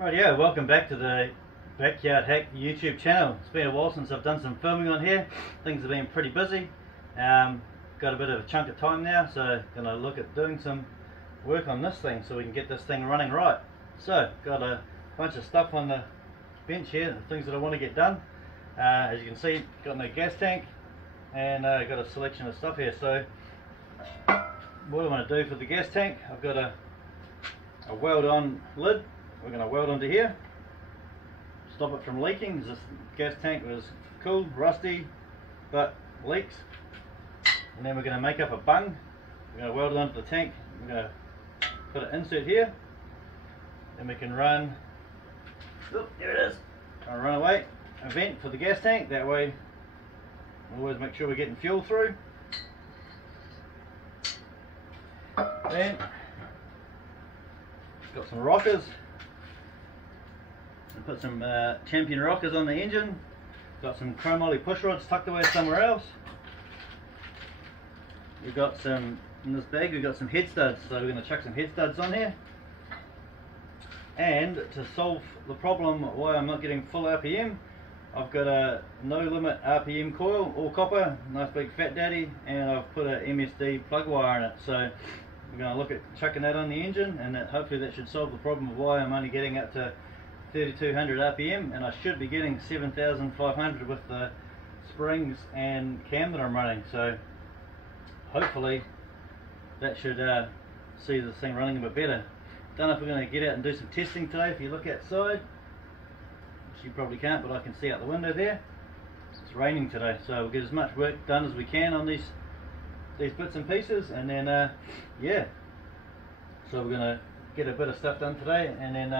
Rightio, welcome back to the Backyard Hack YouTube channel. It's been a while since I've done some filming on here. Things have been pretty busy. Got a bit of a chunk of time now, so gonna look at doing some work on this thing so we can get this thing running right. So got a bunch of stuff on the bench here, things that I want to get done. As you can see, got my gas tank and got a selection of stuff here. So what I want to do for the gas tank, I've got a weld on lid. We're going to weld onto here, stop it from leaking. This gas tank was cool, rusty, but leaks. And then we're going to make up a bung. We're going to weld it onto the tank. We're going to put an insert here. Then we can run, oh, there it is. I'll run away, a vent for the gas tank. That way, we'll always make sure we're getting fuel through. Then, got some rockers. Put some Champion rockers on the engine. Got some chromoly push rods tucked away somewhere else. We've got some, in this bag we've got some head studs, so we're going to chuck some head studs on here. And to solve the problem why I'm not getting full RPM, I've got a no limit RPM coil, all copper, nice big fat daddy, and I've put a MSD plug wire in it. So we're going to look at chucking that on the engine, and hopefully that should solve the problem of why I'm only getting up to 3200 RPM, and I should be getting 7500 with the springs and cam that I'm running. So hopefully that should see this thing running a bit better. Don't know if we're going to get out and do some testing today. If you look outside, which you probably can't, but I can see out the window there, it's raining today, so we'll get as much work done as we can on these bits and pieces, and then yeah, so we're going to get a bit of stuff done today, and then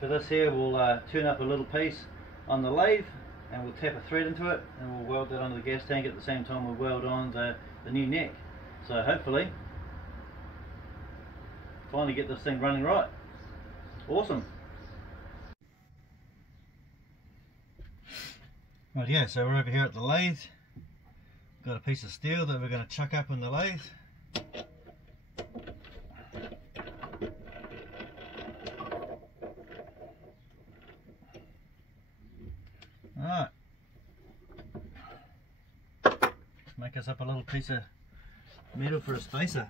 for this here we'll turn up a little piece on the lathe and we'll tap a thread into it and we'll weld that onto the gas tank. At the same time we'll weld on the new neck. So hopefully finally get this thing running right. Awesome. Right, yeah, so we're over here at the lathe. Got a piece of steel that we're going to chuck up in the lathe. Alright, let's make us up a little piece of metal for a spacer.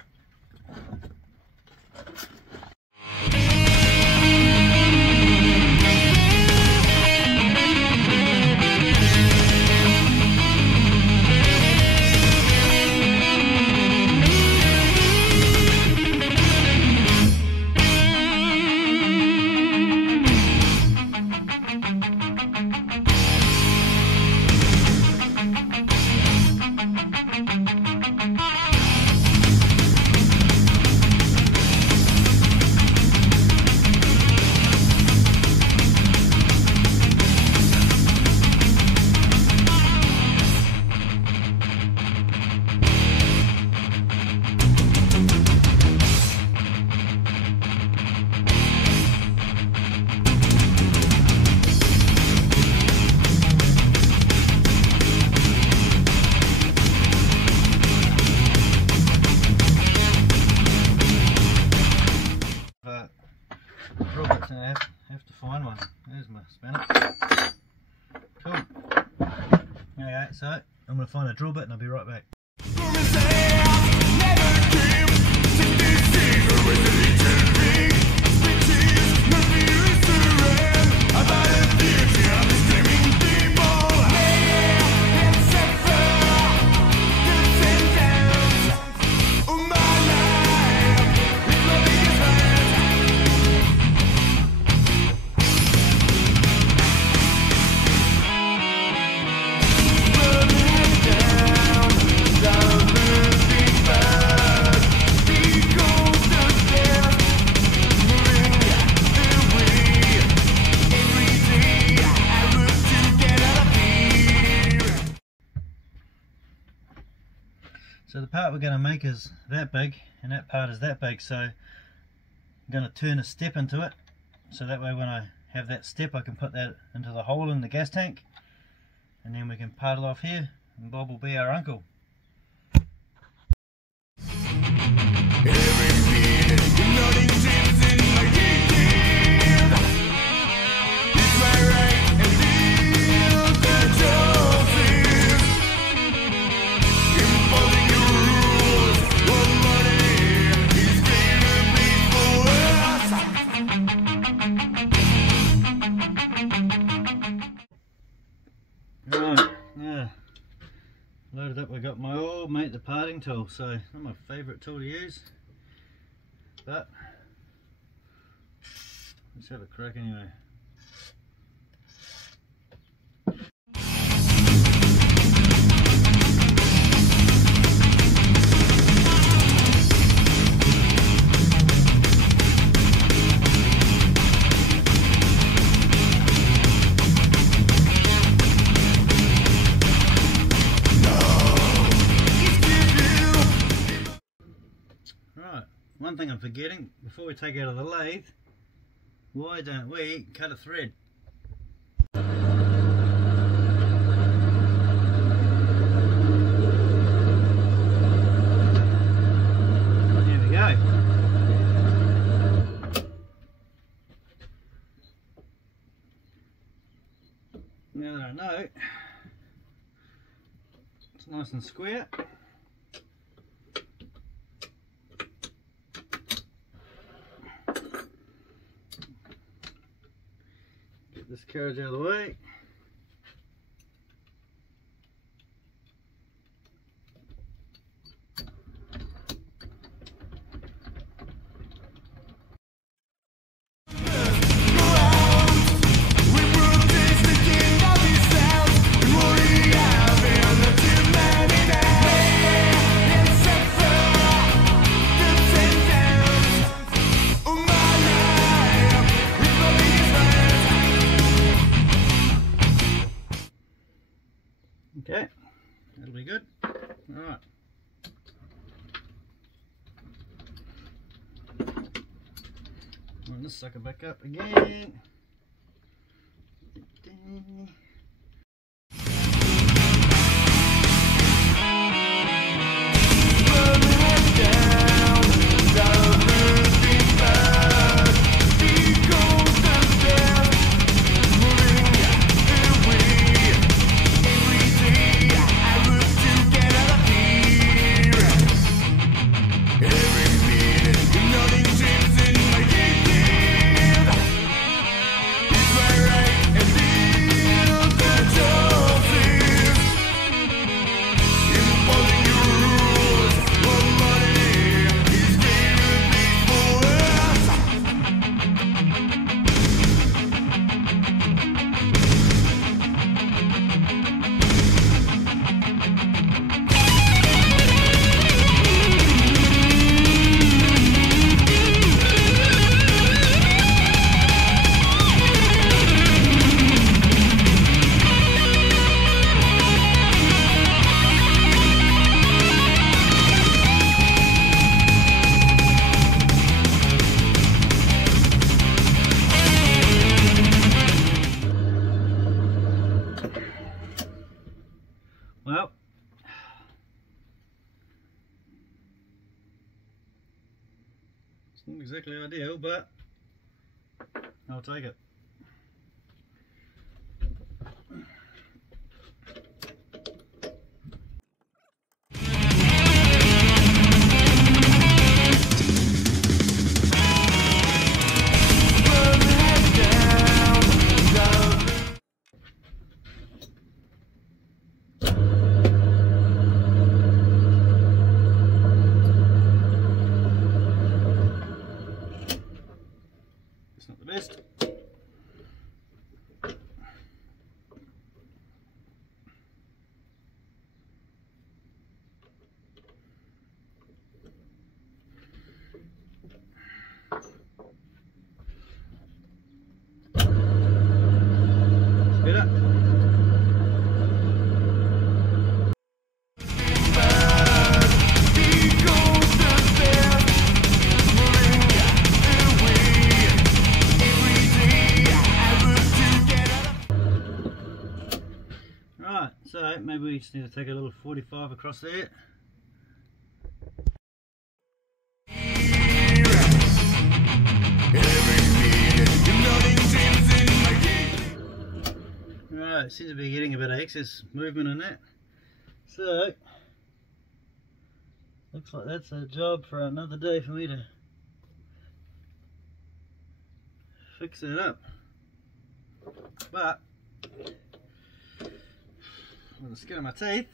Drill bits, and I have to find one. There's my spanner. Cool. Okay, so I'm going to find a drill bit and I'll be right back. So the part we're going to make is that big and that part is that big, so I'm going to turn a step into it, so that way when I have that step I can put that into the hole in the gas tank, and then we can paddle off here and Bob will be our uncle. Right, yeah, loaded up. We got my old mate, the parting tool. So not my favourite tool to use, but let's have a crack anyway. One thing I'm forgetting, before we take it out of the lathe, why don't we cut a thread? There we go. Now that I know it's nice and square, this carriage out of the way. Okay, that'll be good. Alright. Run this sucker back up again. Well, it's not exactly ideal, but I'll take it. It's not the best. Better. Right, so maybe we just need to take a little 45 across there. Right, seems to be getting a bit of excess movement in that. So, looks like that's a job for another day for me to fix that up. But, with the skin of my teeth,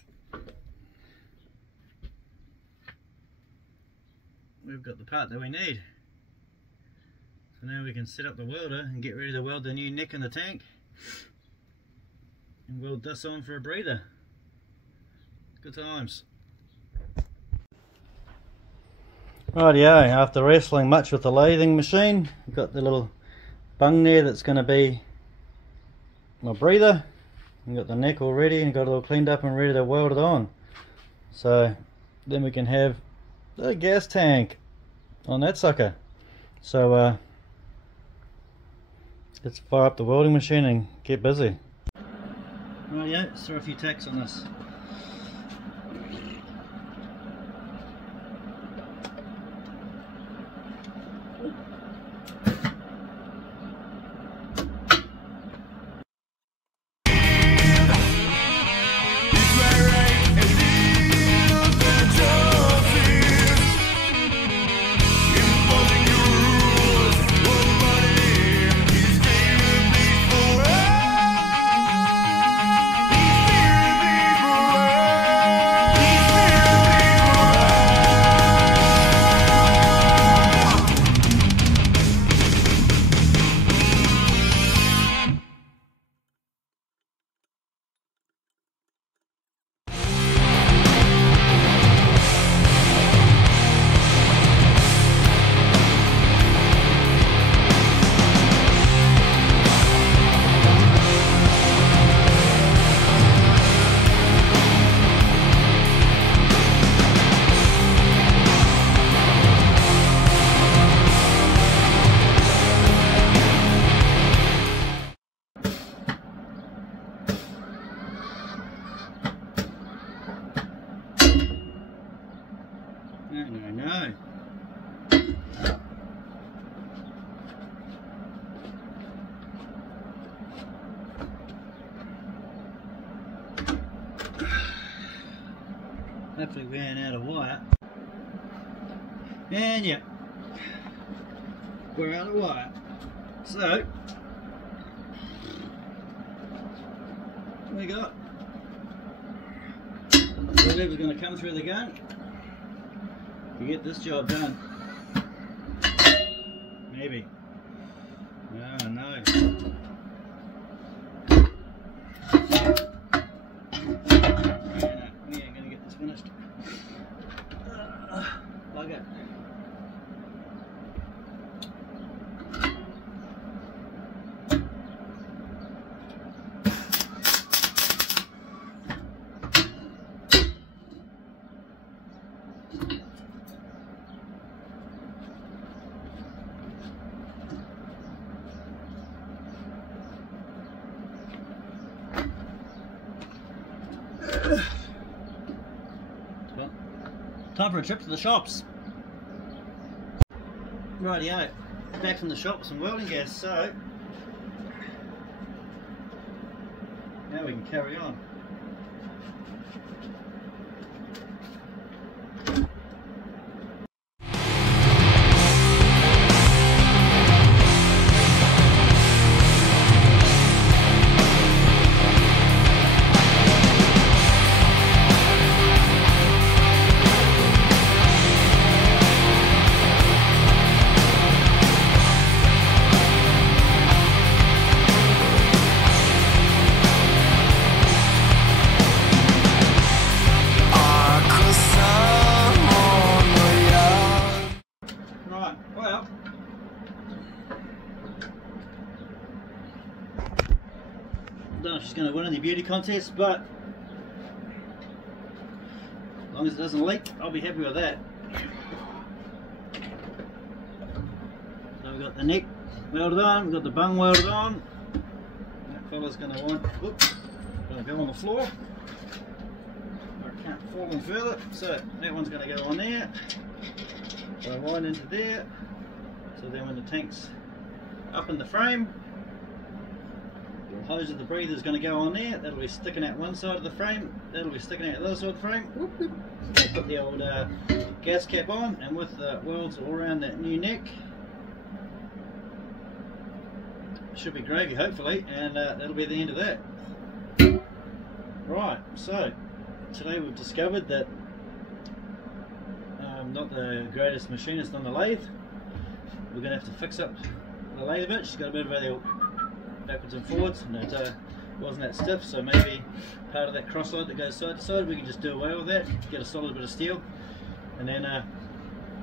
we've got the part that we need. So now we can set up the welder and get ready to weld the new neck in the tank and weld this on for a breather. Good times. Rightio, after wrestling much with the lathing machine, I've got the little bung there that's going to be my breather. I've got the neck all ready and got it all cleaned up and ready to weld it on. So then we can have the gas tank on that sucker. So let's fire up the welding machine and get busy. Rightio, throw a few tacks on this. No. Hopefully we ain't out of wire. And yeah, we're out of wire. So we got the lever's going to come through the gun to get this job done. Maybe. Oh no. We ain't gonna get this finished. Bugger. Time for a trip to the shops. Rightio, back from the shop with some welding gas, so now we can carry on. I don't know if she's going to win any beauty contests, but as long as it doesn't leak, I'll be happy with that. So we've got the neck welded on, we've got the bung welded on. That fella's going to want, oops, going to go on the floor. Or it can't fall in further, so that one's going to go on there. So right into there. So then when the tank's up in the frame, the hose of the breather is going to go on there. That'll be sticking out one side of the frame, that'll be sticking out the other side of the frame. Whoop, whoop. Put the old gas cap on, and with the welds all around that new neck, should be gravy hopefully, and that'll be the end of that. Right, so today we've discovered that I'm not the greatest machinist on the lathe. We're going to have to fix up the lathe a bit. She's got a bit of a backwards and forwards, and it wasn't that stiff, so maybe part of that cross light that goes side to side, we can just do away with that, get a solid bit of steel, and then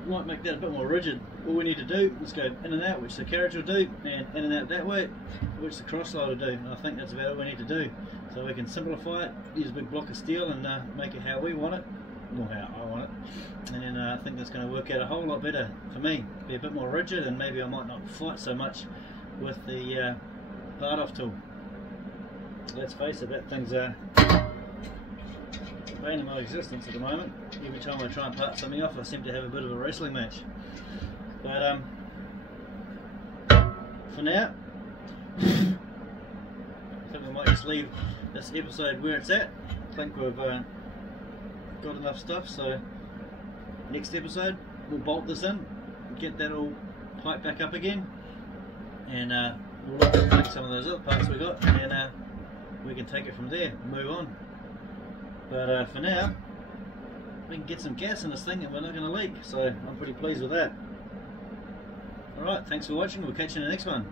might make that a bit more rigid. All we need to do is go in and out, which the carriage will do, and in and out that way, which the cross light will do, and I think that's about all we need to do. So we can simplify it, use a big block of steel and make it how we want it, or how I want it, and then I think that's going to work out a whole lot better for me, be a bit more rigid, and maybe I might not fight so much with the part off tool. Let's face it, that thing's a pain in my existence at the moment. Every time I try and part something off, I seem to have a bit of a wrestling match. But for now, I think we might just leave this episode where it's at. I think we've got enough stuff, so next episode we'll bolt this in, get that all piped back up again, and we'll look at some of those other parts we got, and then we can take it from there, move on. But for now, we can get some gas in this thing and we're not going to leak, so I'm pretty pleased with that. Alright, thanks for watching, we'll catch you in the next one.